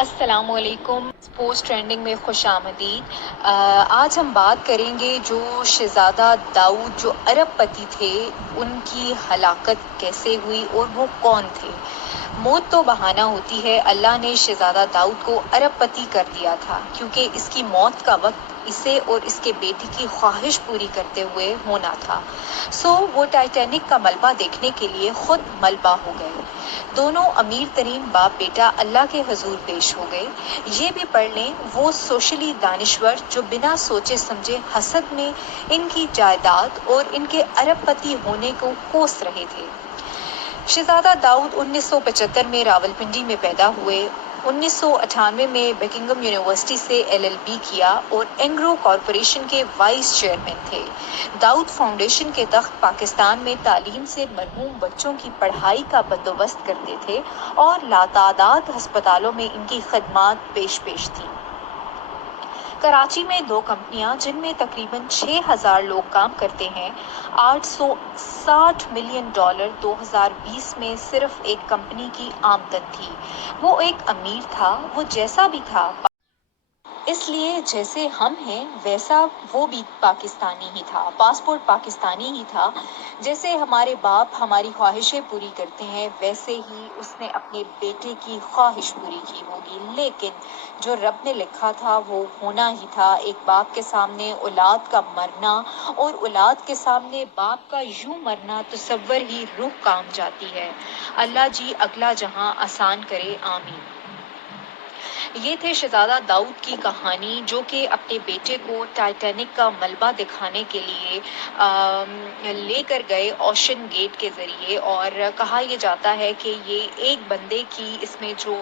السلام علیکم، post trending میں خوش آمدید۔ آج ہم بات کریں گے جو شہزادہ داؤد جو ارب پتی تھے ان کی ہلاکت کیسے ہوئی اور وہ کون تھے۔ موت تو بہانہ ہوتی ہے، اللہ نے شہزادہ داؤد کو ارب پتی کر دیا تھا کیونکہ اس کی موت کا وقت اسے اور اس کے بیٹے کی خواہش پوری کرتے ہوئے ہونا تھا۔ وہ ٹائٹینک کا ملبہ دیکھنے کے لیے خود ملبہ ہو گئے۔ دونوں امیر ترین باپ بیٹا اللہ کے حضور پیش ہو گئے۔ یہ بھی پڑھ لیں، وہ سوشلی دانشور جو بنا سوچے سمجھے حسد میں ان کی جائیداد اور ان کے ارب پتی ہونے کو کوس رہے تھے۔ شہزادہ داؤد 1975 میں راولپنڈی میں پیدا ہوئے۔ 1998 میں بکنگم یونیورسٹی سے LLB کیا اور اینگرو کارپوریشن کے وائس چیئرمین تھے۔ داؤد فاؤنڈیشن کے تحت پاکستان میں تعلیم سے محروم بچوں کی پڑھائی کا بندوبست کرتے تھے اور لاتعداد ہسپتالوں میں ان کی خدمات پیش تھیں۔ کراچی میں 2 کمپنیاں جن میں تقریباً 6,000 لوگ کام کرتے ہیں، $860 ملین 2020 میں صرف ایک کمپنی کی آمدن تھی۔ وہ ایک امیر تھا، وہ جیسا بھی تھا، اس لیے جیسے ہم ہیں ویسا وہ بھی پاکستانی ہی تھا، پاسپورٹ پاکستانی ہی تھا۔ جیسے ہمارے باپ ہماری خواہشیں پوری کرتے ہیں ویسے ہی اس نے اپنے بیٹے کی خواہش پوری کی ہوگی، لیکن جو رب نے لکھا تھا وہ ہونا ہی تھا۔ ایک باپ کے سامنے اولاد کا مرنا اور اولاد کے سامنے باپ کا یوں مرنا تصور ہی روح کام جاتی ہے۔ اللہ جی اگلا جہاں آسان کرے، آمین۔ یہ تھے شہزادہ داؤد کی کہانی جو کہ اپنے بیٹے کو ٹائٹینک کا ملبہ دکھانے کے لیے لے کر گئے اوشن گیٹ کے ذریعے، اور کہا یہ جاتا ہے کہ یہ ایک بندے کی اس میں جو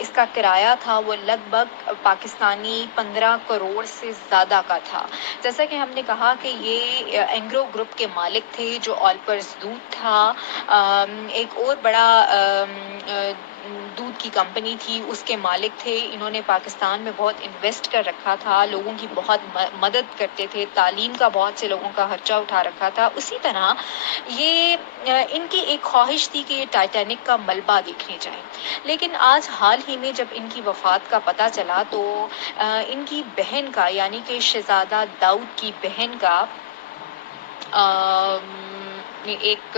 اس کا کرایہ تھا وہ لگ بھگ پاکستانی 15 کروڑ سے زیادہ کا تھا۔ جیسا کہ ہم نے کہا کہ یہ اینگرو گروپ کے مالک تھے جو آلپرز دودھ تھا، ایک اور بڑا دودھ کی کمپنی تھی، اس کے مالک تھے۔ انہوں نے پاکستان میں بہت انویسٹ کر رکھا تھا، لوگوں کی بہت مدد کرتے تھے، تعلیم کا بہت سے لوگوں کا خرچہ اٹھا رکھا تھا۔ اسی طرح یہ ان کی ایک خواہش تھی کہ یہ ٹائٹینک کا ملبہ دیکھنے جائیں، لیکن آج حال ہی میں جب ان کی وفات کا پتہ چلا تو ان کی بہن کا، یعنی کہ شہزادہ داؤد کی بہن کا ایک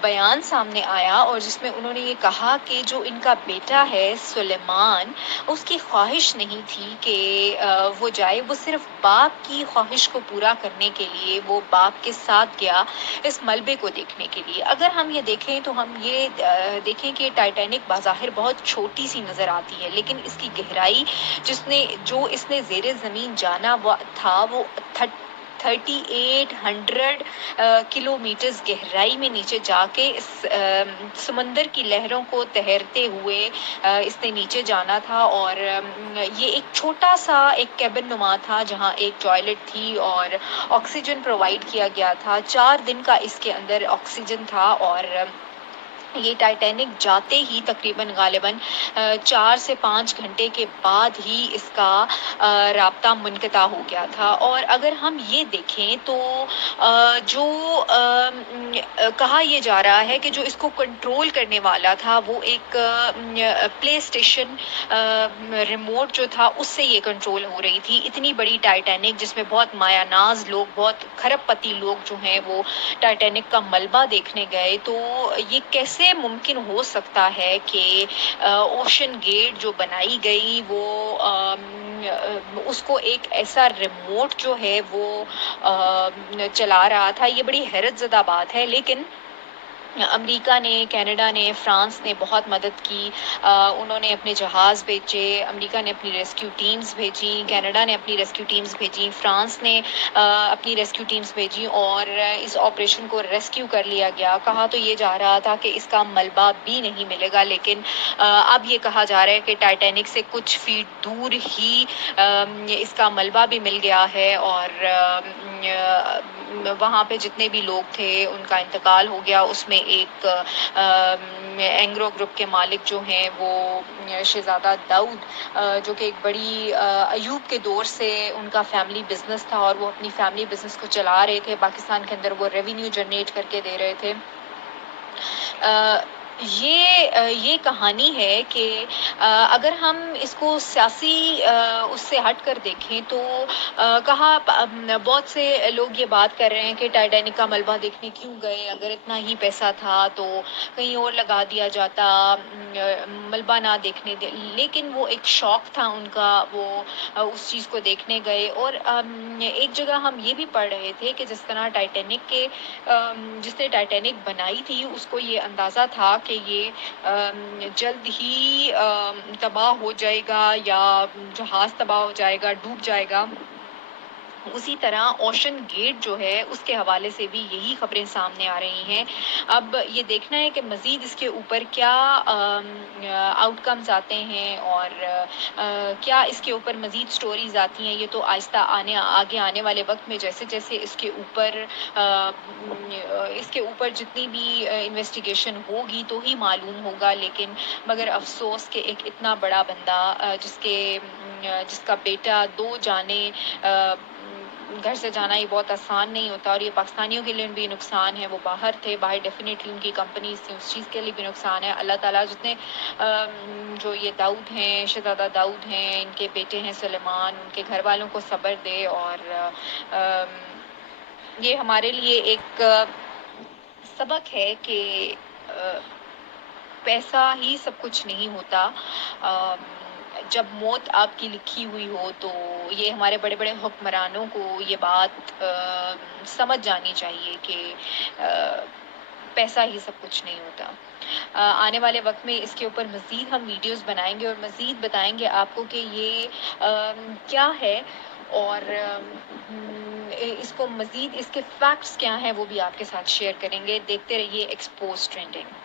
بیان سامنے آیا، اور جس میں انہوں نے یہ کہا کہ جو ان کا بیٹا ہے سلیمان، اس کی خواہش نہیں تھی کہ وہ جائے، وہ صرف باپ کی خواہش کو پورا کرنے کے لیے وہ باپ کے ساتھ گیا اس ملبے کو دیکھنے کے لیے۔ اگر ہم یہ دیکھیں تو ہم یہ دیکھیں کہ ٹائٹینک بظاہر بہت چھوٹی سی نظر آتی ہے، لیکن اس کی گہرائی جو اس نے زیر زمین جانا تھا وہ 3800 کلومیٹرز گہرائی میں نیچے جا کے اس سمندر کی لہروں کو تیرتے ہوئے اس نے نیچے جانا تھا، اور یہ ایک چھوٹا سا ایک کیبن نما تھا جہاں ایک ٹوائلٹ تھی اور آکسیجن پرووائڈ کیا گیا تھا۔ 4 دن کا اس کے اندر آکسیجن تھا، اور یہ ٹائٹینک جاتے ہی تقریباً غالباً 4 سے 5 گھنٹے کے بعد ہی اس کا رابطہ منقطع ہو گیا تھا۔ اور اگر ہم یہ دیکھیں تو جو کہا یہ جا رہا ہے کہ جو اس کو کنٹرول کرنے والا تھا وہ ایک پلے اسٹیشن ریموٹ جو تھا اس سے یہ کنٹرول ہو رہی تھی۔ اتنی بڑی ٹائٹینک جس میں بہت مایہ ناز لوگ، بہت کھرب پتی لوگ جو ہیں وہ ٹائٹینک کا ملبہ دیکھنے گئے، تو یہ کیسے ممکن ہو سکتا ہے کہ اوشن گیٹ جو بنائی گئی وہ اس کو ایک ایسا ریموٹ جو ہے وہ چلا رہا تھا۔ یہ بڑی حیرت زدہ بات ہے، لیکن امریکہ نے، کینیڈا نے، فرانس نے بہت مدد کی۔ انہوں نے اپنے جہاز بھیجے، امریکہ نے اپنی ریسکیو ٹیمز بھیجی، کینیڈا نے اپنی ریسکیو ٹیمز بھیجی، فرانس نے اپنی ریسکیو ٹیمز بھیجی، اور اس آپریشن کو ریسکیو کر لیا گیا۔ کہا تو یہ جا رہا تھا کہ اس کا ملبہ بھی نہیں ملے گا، لیکن اب یہ کہا جا رہا ہے کہ ٹائٹینک سے کچھ فیٹ دور ہی اس کا ملبہ بھی مل گیا ہے، اور وہاں پہ جتنے بھی لوگ تھے ان کا انتقال ہو گیا۔ اس میں ایک اینگرو گروپ کے مالک جو ہیں وہ شہزادہ داؤد، جو کہ ایک بڑی ایوب کے دور سے ان کا فیملی بزنس تھا، اور وہ اپنی فیملی بزنس کو چلا رہے تھے، پاکستان کے اندر وہ ریونیو جنریٹ کر کے دے رہے تھے۔ یہ کہانی ہے کہ اگر ہم اس کو سیاسی اس سے ہٹ کر دیکھیں تو بہت سے لوگ یہ بات کر رہے ہیں کہ ٹائٹینک کا ملبہ دیکھنے کیوں گئے، اگر اتنا ہی پیسہ تھا تو کہیں اور لگا دیا جاتا، ملبہ نہ دیکھنے دے، لیکن وہ ایک شوق تھا ان کا، وہ اس چیز کو دیکھنے گئے۔ اور ایک جگہ ہم یہ بھی پڑھ رہے تھے کہ جس طرح جس نے ٹائٹینک بنائی تھی اس کو یہ اندازہ تھا کہ یہ جلد ہی تباہ ہو جائے گا، یا جہاز تباہ ہو جائے گا، ڈوب جائے گا۔ اسی طرح اوشن گیٹ جو ہے اس کے حوالے سے بھی یہی خبریں سامنے آ رہی ہیں۔ اب یہ دیکھنا ہے کہ مزید اس کے اوپر کیا آؤٹ کمز آتے ہیں، اور کیا اس کے اوپر مزید سٹوریز آتی ہیں۔ یہ تو آہستہ آگے آنے والے وقت میں جیسے جیسے اس کے اوپر جتنی بھی انویسٹیگیشن ہوگی تو ہی معلوم ہوگا، لیکن مگر افسوس کہ ایک اتنا بڑا بندہ جس کا بیٹا دو جانے گھر سے جانا یہ بہت آسان نہیں ہوتا، اور یہ پاکستانیوں کے لیے بھی نقصان ہے۔ وہ باہر تھے، باہر ڈیفینیٹلی ان کی کمپنیز تھیں، اس چیز کے لیے بھی نقصان ہے۔ اللہ تعالیٰ جتنے جو یہ داؤد ہیں، شہزادہ داؤد ہیں، ان کے بیٹے ہیں سلیمان، ان کے گھر والوں کو صبر دے، اور یہ ہمارے لیے ایک سبق ہے کہ پیسہ ہی سب کچھ نہیں ہوتا۔ جب موت آپ کی لکھی ہوئی ہو تو یہ ہمارے بڑے بڑے حکمرانوں کو یہ بات سمجھ جانی چاہیے کہ پیسہ ہی سب کچھ نہیں ہوتا۔ آنے والے وقت میں اس کے اوپر مزید ہم ویڈیوز بنائیں گے اور مزید بتائیں گے آپ کو کہ یہ کیا ہے، اور اس کو مزید اس کے فیکٹس کیا ہیں وہ بھی آپ کے ساتھ شیئر کریں گے۔ دیکھتے رہیے ایکسپوز ٹرینڈنگ۔